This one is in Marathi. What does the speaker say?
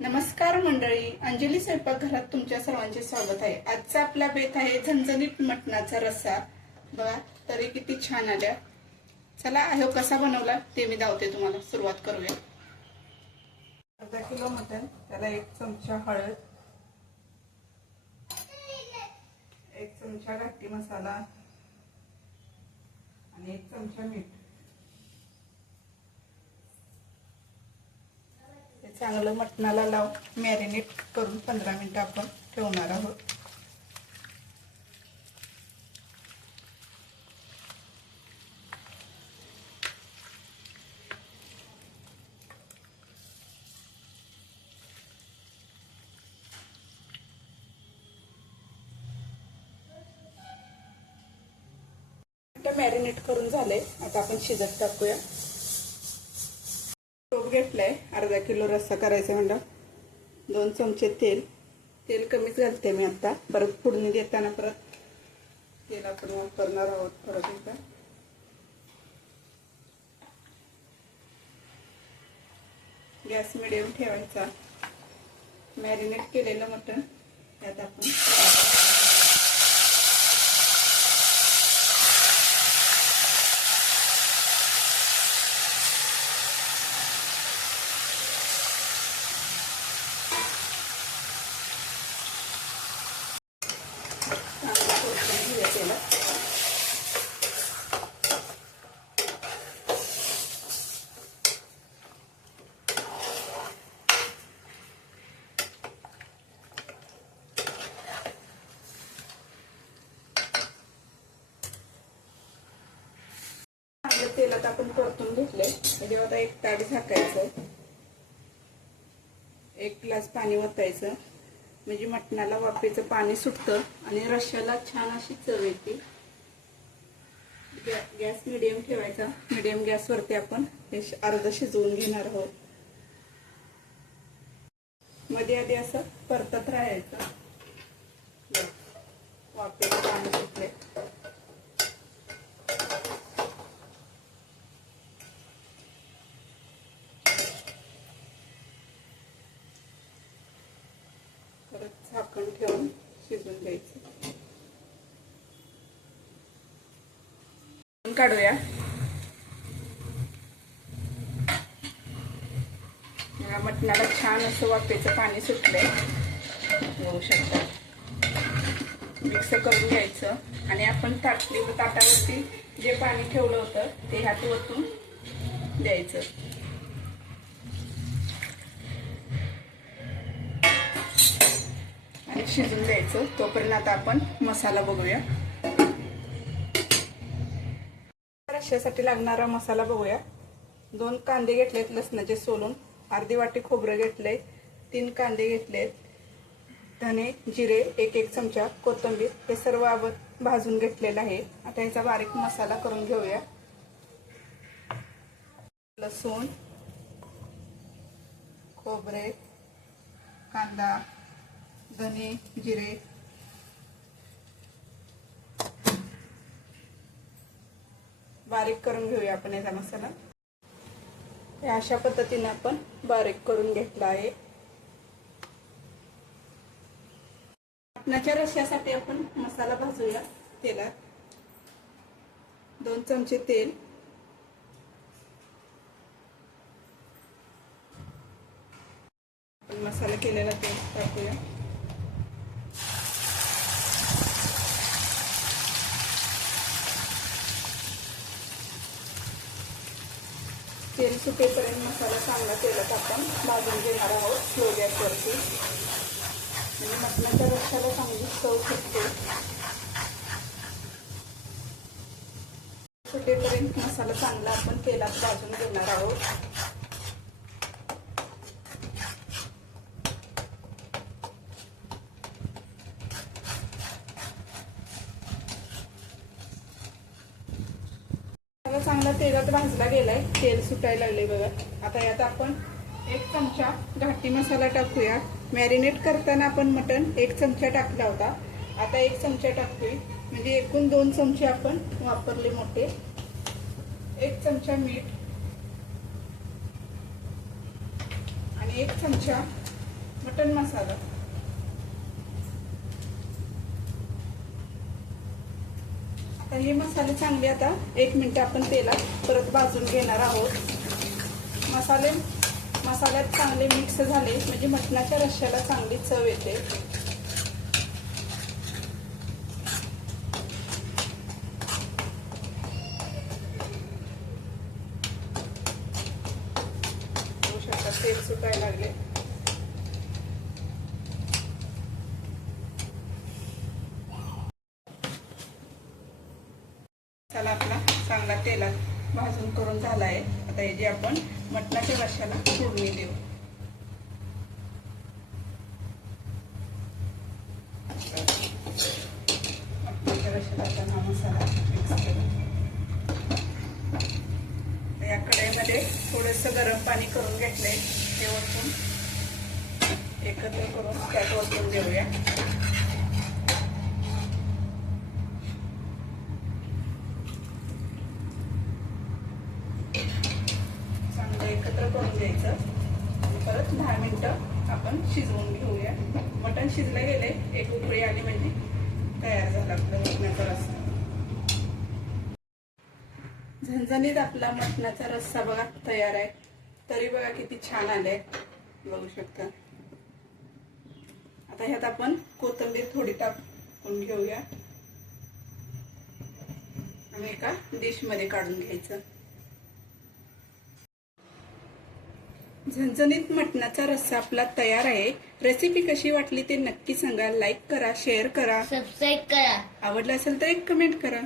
नमस्कार मंडळी, अंजली स्वयंपाकघरात तुमच्या सर्वांचे स्वागत आहे। आजचा आपला बेत आहे झणझणीत मटणाचा रस्सा। बघा तरी किती छान आल्या। चला हा कसा बनवला ते मी दावते तुम्हाला। सुरुवात करूया। अर्धा किलो मटण, त्याला 1 चमचा हळद, 1 चमचा घाटी मसाला आणि 1 चमचा मीठ। चांगलं मटणाला लावून मॅरिनेट करून 15 मिनिटं आपण ठेवणार आहोत। मॅरिनेट करून झाले, आता आपण शिजत टाकूया। टोप घेतलाय, अर्धा किलो रस्सा करायचा म्हणलं। 2 चमचे तेल कमीच घालते मी आता। परत फोडणी देताना परत तेल आपण वापरणार आहोत परत एकदा। गॅस मिडियम ठेवायचा। मॅरिनेट केलेलं मटण त्यात आपण तेलात आपण परतून घेतले। म्हणजे आता एक ताट झाकायचं, 1 ग्लास पाणी ओतायचं, म्हणजे मटणाला वाफेचं पाणी सुटतं आणि रश्श्याला छान अशी चव येते। गॅस मिडियम ठेवायचा। मिडियम गॅसवरती आपण हे अर्ध शिजवून घेणार आहोत। मध्ये आधी असं परतत राहायचं। वाफेचं पाणी सुटले। परत झाकण ठेवून शिजून द्यायचं। काढूया। मटणाला छान असं वाफेचं पाणी सुटलंय, बघू शकता। मिक्स करून घ्यायचं आणि आपण ताटावरती जे पाणी ठेवलं होतं ते ह्यात ओतून द्यायचं। आणि शिजून द्यायचं। तोपर्यंत आता आपण मसाला बघूया। रश्श्यासाठी लागणारा मसाला बघूया। 2 कांदे घेतलेत लसणाचे सोलून, अर्धी वाटी खोबरं घेतलंय, 3 कांदे घेतलेत, धने जिरे 1 चमचा, कोथिंबीर हे सर्व आपण भाजून घेतलेलं आहे। आता याचा बारीक मसाला करून घेऊया। लसूण, खोबरे, कांदा, धने जिरे, बारीक करून घेऊया आपण याचा मसाला। अशा पद्धतीने आपण बारीक करून घेतला आहे। मटणाच्या रश्श्यासाठी आपण मसाला भाजूया। तेलात 2 चमचे तेल, आपण मसाला केलेला तेल टाकूया। तेल सुटेपर्यंत मसाला चांगला तेलात आपण भाजून घेणार आहोत स्लो गॅसवरती। म्हणजे मटणाच्या रश्श्याला चांगली चव सुटते। सुटेपर्यंत मसाला चांगला आपण तेलात भाजून घेणार आहोत। चांगला तेलात भाजला गेलाय, तेल सुटायला लागले बघा। आता यात आपण 1 चमचा घाटी मसाला टाकूया। मॅरिनेट करताना आपण मटण 1 चमचा टाकला होता, आता 1 चमचा टाकूया, म्हणजे एकूण 2 चमचे आपण वापरले मोठे। 1 चमचा मीठ आणि 1 चमचा मटन मसाला. आता हे मसाले चांगले आता 1 मिनिट आपण तेलात परत भाजून घेणार आहोत. मसाल्यात चांगले मिक्स झाले म्हणजे मटणाच्या रश्श्याला चांगली चव येते. बघू शकता तेल सुटायला लागले. मसाला आपला चांगला तेलात भाजून करून झालाय. आता हे जे आपण मटणाच्या रश्श्याला फोडणी देऊ. मटणाच्या रश्श्याला आपण हा मसाला मिक्स करू. या कढईमध्ये थोडंसं गरम पाणी करून घेतलंय. ते वरतून एकत्र करून त्यात वरतून देऊया. एकत्र करून द्यायचं. परत 10 मिनिटं आपण शिजवून घेऊया. मटण शिजलं गेले, एक उकळी आली म्हणजे तयार झाला आपला मटणाचा रस्सा. झणझणीत आपला मटणाचा रस्सा बघा तयार आहे. तरी बघा किती छान आले, बघू शकता. आता ह्यात आपण कोथिंबीर थोडी टाकून घेऊया आणि एका डिश मध्ये काढून घ्यायचं. झणझणीत मटणाचा रस्सा आपला तयार आहे. रेसिपी कशी वाटली ते नक्की सांगा. लाईक करा, शेअर करा, सबस्क्राईब करा. आवडलं असेल तर एक कमेंट करा.